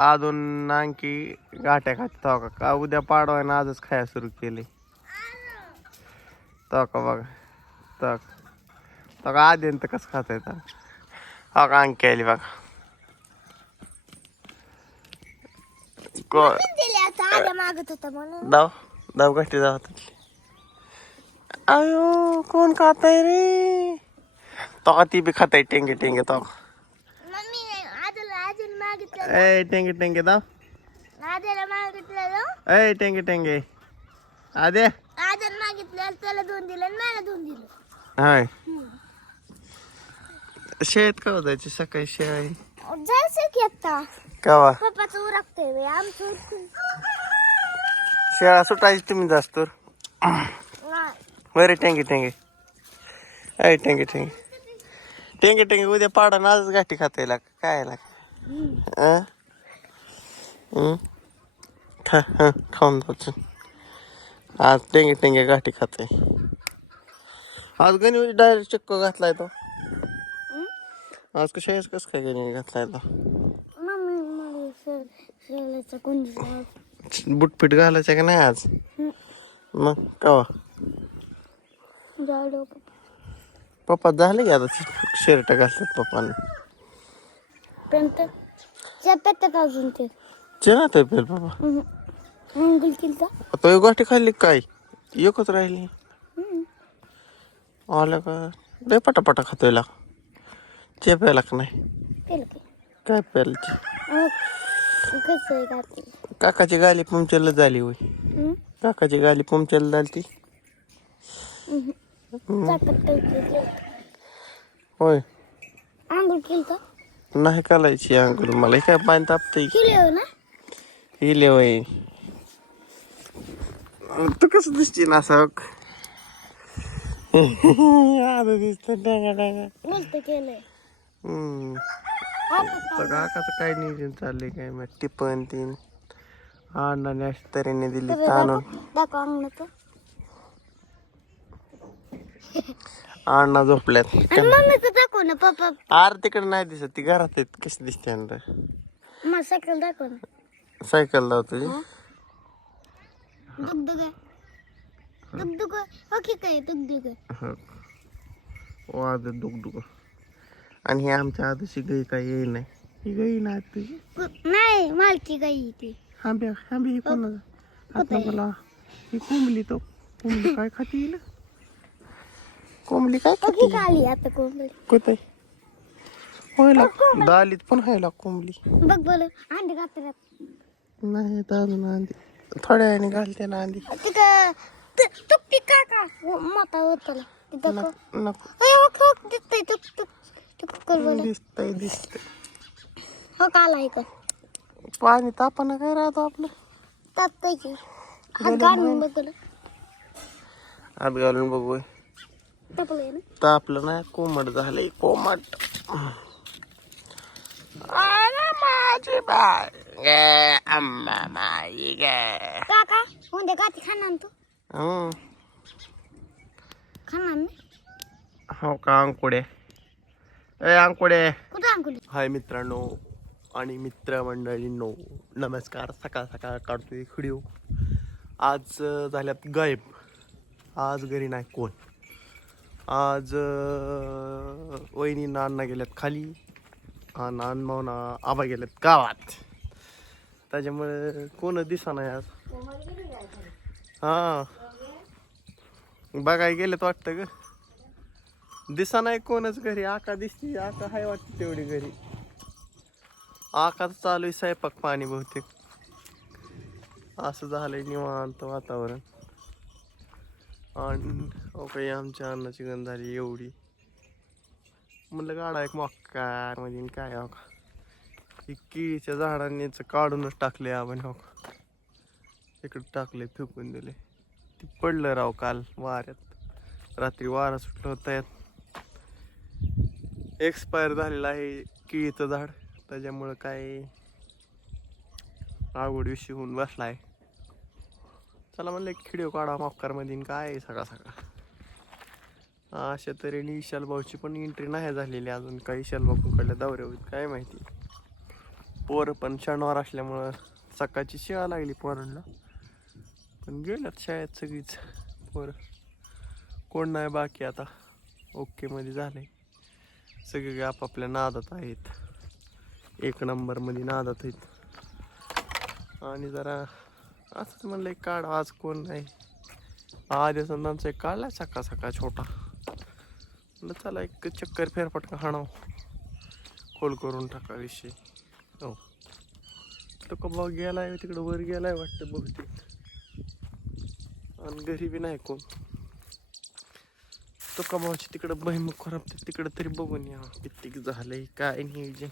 अजून आणखी गाठ्या खात का उद्या पाडवाय ना आजच खायला सुरू केले. तो का बघा तो का आधी तर कसं खाता येतं. हो का अंकी आली बघा. दाव गाठी जात. अयो कोण खाताय रे. तो का ती बी खाताय टेंगे टेंगे तो. ए टेंगे टेंगे दाव. ए टेंगे टेंगे आदे मागितलं त्याला 2 दिलं आणि मला 2 दिलं. हाय शेत का जायची सकाळी शेळी जायचं की आता कवा पप्पाचं उरकतंय बे आमचं शेळा सुटायची तुम्ही जास्त बरे टेंगे टेंगे ऐ टेंगे टेंगे टेंगे टेंगे उद्या पाडा ना आजच गाठी खाता येईल काय लाग खाऊन जायचं. आज टेंगे टेंगे गाठी खाते. आज गणित डायरेक्ट चक्क घातलाय तो. आज कशा कस काय गणित घातलाय तो. बुटफिट घालायचं का नाही आज मग कवा पप्पा झाले की आता शर्ट घालतात पप्पाने अजून ते चहा तर पेल पप्पा तो एक गोष्टी खाल्ली काय एकच राहिली आल्या का लय पटापटा खातोय ला चे प्यायला का नाही काय प्यायला काकाची गाली पंक्चरला झाली होय काकाची गाली पंक्चरला झाली ती होय आंघोळ केलं नाही करायची अंघोळ मला काय पाणी तापतंय हिले होय. तू कसं दिसते ना असं आता दिसत डांगा डांगा केलंय काकाचं काय नियोजन चाललंय काय मग टिपण तीन अण्णाने अशा तऱ्हेने दिली ताणून अण्णा झोपल्यात दाखव ना पप्पा आर तिकडे नाही दिसत ती घरात आहेत कशी दिसते अंदर मला सायकल दाखव ना सायकल लाव तुझी दुगदुग ओके काय दुगदुग वाद दुगदुग आणि हे आमच्या आधीची गाई काय येईल नाही ही गाई ना तुझी नाही मालकी गाई ती हांब्या हांबी ही कोणाला आता मला ही कोंबली तो कोंबली काय खाती येईल कोंबली काय खाती आली आता कोंबडी कुठे होयला दालीत पण व्हायला कोंबली बघ बोल अंडे घातल्यात नाही अजून अंडी थोड्या वेळाने घालते ना अंडी तिथं तुपटी काका मोठा होता तिथं नको दिसतंय तुक दिसतंय हो का आला इथं पाणी तापानं काय राहतो आपलं तापतंय की हात घालून बघ हात घालून बघू तापलंय ना तापलं नाही कोमट झालंय कोमट माझी बाय अम्मा माई गे काका उद्या गाती खाणार तू खाणार ना हो का अंकुडे ए अंकुडे कुठं अंकुली हाय मित्रांनो आणि मित्रमंडळींनो नमस्कार. सकाळ सकाळ काढतोय व्हिडिओ. आज झाल्यात गायब. आज घरी नाही कोण. आज वहिनींना अण्णा गेल्यात खाली आणि अनमावना आबा गेल्यात गावात. त्याच्यामुळे कोण दिसा नाही आज. हां बघाय गेलेत वाटतं ग. दिसा नाही कोणच घरी. आका दिसती. आका हाय वाटतं तेवढी घरी. आकाच चालू आहे स्वयंपाक पाणी बहुतेक. असं झालंय निवांत वातावरण. आणि काही आमच्या अन्नाची गंध झाली एवढी. म्हणलं गाडा एक मक्कार म्हणजे काय हो का. ही केळीच्या झाडांनीच काढूनच टाकले आपण हो का. इकडे टाकले फेकून दिले. ती पडलं राव काल वाऱ्यात. रात्री वारा सुटलं होतं यात. एक्सपायर झालेलं आहे केळीचं झाड. त्याच्यामुळं काय आवड विषय होऊन बसलाय. चला म्हणलं एक व्हिडिओ काढा मक्कारमध्ये काय सकाळ सकाळ. अशा तऱ्हेने विशाल भाऊची पण एंट्री नाही झालेली अजून. काही विशाल भाऊकडल्या दौऱ्या होईल काय माहिती. पोरं पण शनिवार असल्यामुळं सकाळची शाळा लागली पोरांना, पण गेल्यात शाळेत सगळीच पोरं. कोण नाही बाकी आता. ओके मध्ये झालंय, सगळे आपापल्या नादात आहेत, 1 नंबरमध्ये नादात आहेत. आणि जरा असंच म्हणलं एक काढ, आज कोण नाही. आधी एक काढलाय सकाळ सकाळ छोटा, म्हणलं चला एक चक्कर फेरफटका हाणाव, खोल करून टाका विषय. हो तो कबा गेलाय तिकडं, वर गेलाय वाटतं बहुतेक, आणि घरी बी नाही कोण. तो कबाची तिकडं बहिमुख खराब, तिकडं तरी बघून या किती झालंय काय नियोजन.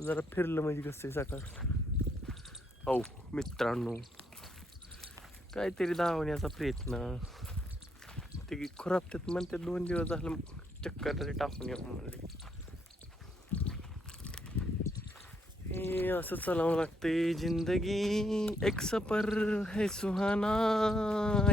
जरा फिरलं म्हणजे कसं सकाळ. हो मित्रांनो, काहीतरी धावण्याचा प्रयत्न. ते खराबतात म्हणते 2 दिवस झालं, चक्कर तरी टाकून येऊ म्हणले. हे असं चालावं लागते. जिंदगी एक सफर है सुहाना,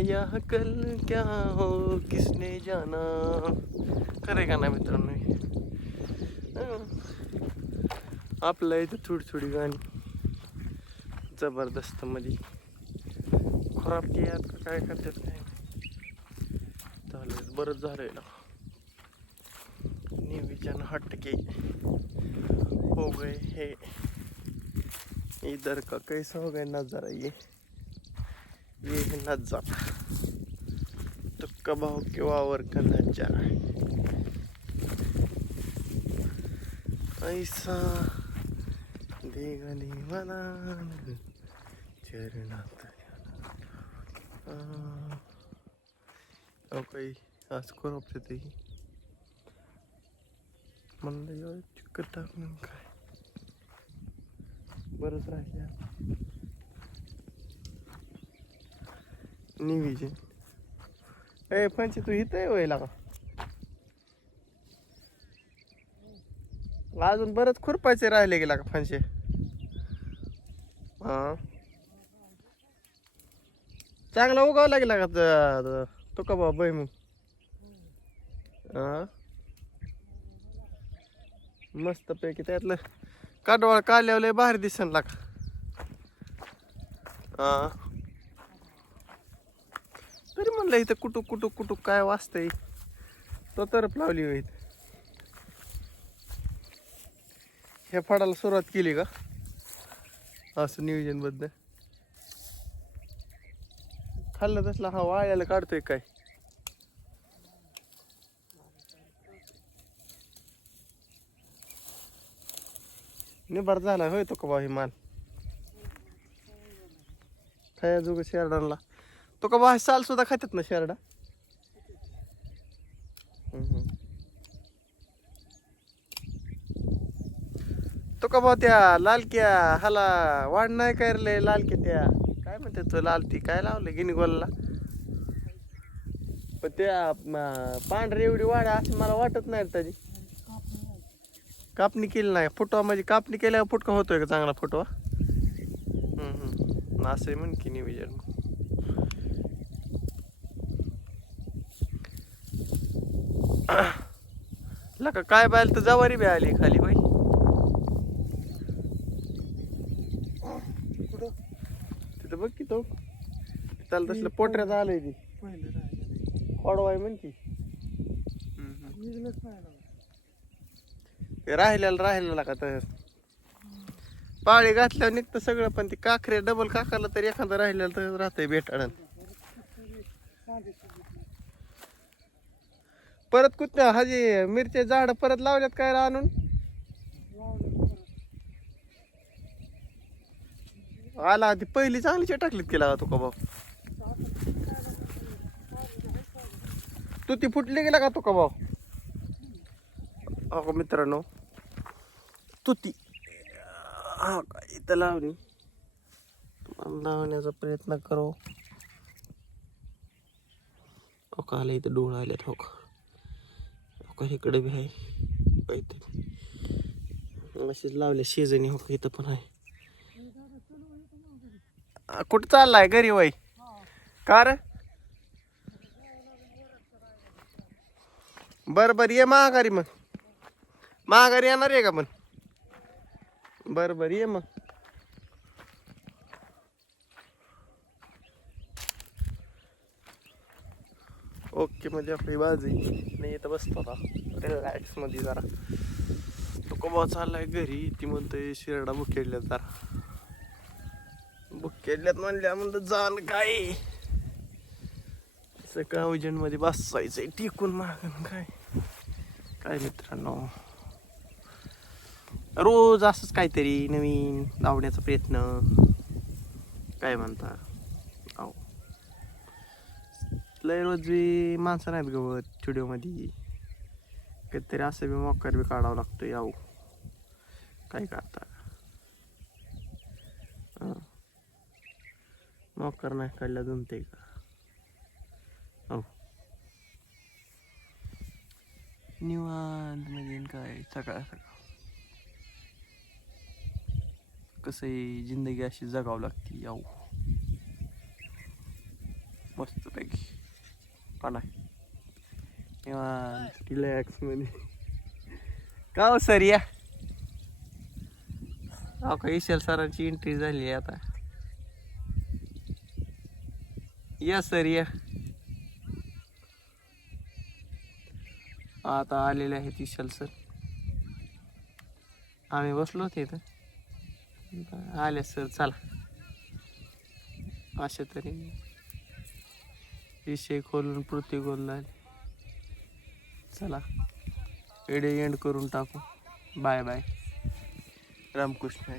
यह कल क्या हो किसने जाना. खरंय का नाही मित्रांनो? आपल्या इथं थोडी थोडी गाणी जबरदस्त मध्ये खराब केल्यात का काय करतात काय झालं. बरंच झालंय ना, निविजन हटके हो गए है इधर का. कैसा हो गया नजारा, ये है नजारा, तो कबाव के वावर का नजारा ऐसा देगली मला चरणात. काही आज करपते ते म्हणलं चक्कर टाकून काय बरंच राहिल्या. निविजन ए फणशी तू इथं व्हायला का? अजून बरंच खुरपायचे राहिले गेला का फणशे? हा चांगला उगाव लागला का तो का बाबा मग? हा मस्त पैकी त्यातलं काडवाळ काढल्यावर लय भारी दिसन लाग. हा तरी म्हणलं इथं कुटुक कुटुक कुटुक काय वाजतंय, तो तरफ लावली होईल. ह्या फडाला सुरुवात केली का असं नियोजन बद्दल? खाल्लं तसला हा वाळ्याला काढतोय काय? निभार झाला होय तो का बा? हे माल खाया जोग शेरडांना तो का बा? साल सुद्धा खात्यात ना शेरडा. तो का बा त्या लालक्या हाला वाढ नाही काय रे लालक्या, त्या काय म्हणते तो लाल ती काय लावलं गिनी गोलला, पण त्या पांढरी एवढी वाढ असं मला वाटत नाही रे. त्याची कापणी केली नाही, फुटवा म्हणजे कापणी केल्यावर फुटका होतोय का चांगला फुटवा? असं म्हण की निविजन. लका काय बायला तर जवारी बी आली खाली बाई. तिथं बघ की तो त्याला तसलं पोटऱ्यात आलंय ती पडवाय म्हण की. राहिलेला का तर पाळी घातल्यावर निघतं सगळं, पण ती काखरे डबल काकारला तर एखादं राहिलेलं तर राहतंय बेटाळण. परत कुठं हाजी मिरच्या झाड परत लावल्यात काय आणून? आला ती पहिली चांगलीच्या टाकलीत केला तो का भाऊ? तू ती फुटली गेला का तो का भाऊ? अहो मित्रांनो तुती इथं लावली, लावण्याचा प्रयत्न करो. हो का आला इथं डोळ आल्यात. हो का इकडे बी आहे काहीतरी असेच लावल्या शेजणी. हो का इथं पण आहे. कुठं चाललाय घरी वय का रे? बर बर ये माघारी, मग माघारी येणार आहे का? पण बर बर ये मग. ओके मध्ये आपली बाजी नाही इथं बसतो आता रिलॅक्स मध्ये जरा. तो कोबा चाललाय घरी, ती म्हणतोय शिरडा बुकेडल्यात जरा. बुकेडल्यात म्हणल्या म्हणलं जाण काय सकाळ उजेड मध्ये बसायचंय टिकून मागून काय. काय मित्रांनो, रोज असंच काहीतरी नवीन लावण्याचा प्रयत्न. काय म्हणता अहो, लय रोज बी माणसं नाहीत गवत स्टुडिओमध्ये. काहीतरी असं बी मोकार बी काढावं लागतं यावं. काय करता, मोकार नाही काढल्या जमते का. हो निवांत म्हणजे काय सकाळ सकाळ कसं आहे, जिंदगी अशी जगावं लागते यावं मस्तपैकी. पण निवांत रिलॅक्स मध्ये. का हो सर या. अहो का ईशल सरांची एंट्री झाली आहे आता. या सर या. आता आलेले आहेत ईशल सर. आम्ही बसलो होते इथं, आले सर. चला अशा तऱ्हेने विषय खोलून पृथ्वी खोलला आले. चला व्हिडिओ एंड करून टाकू. Bye bye. रामकृष्ण.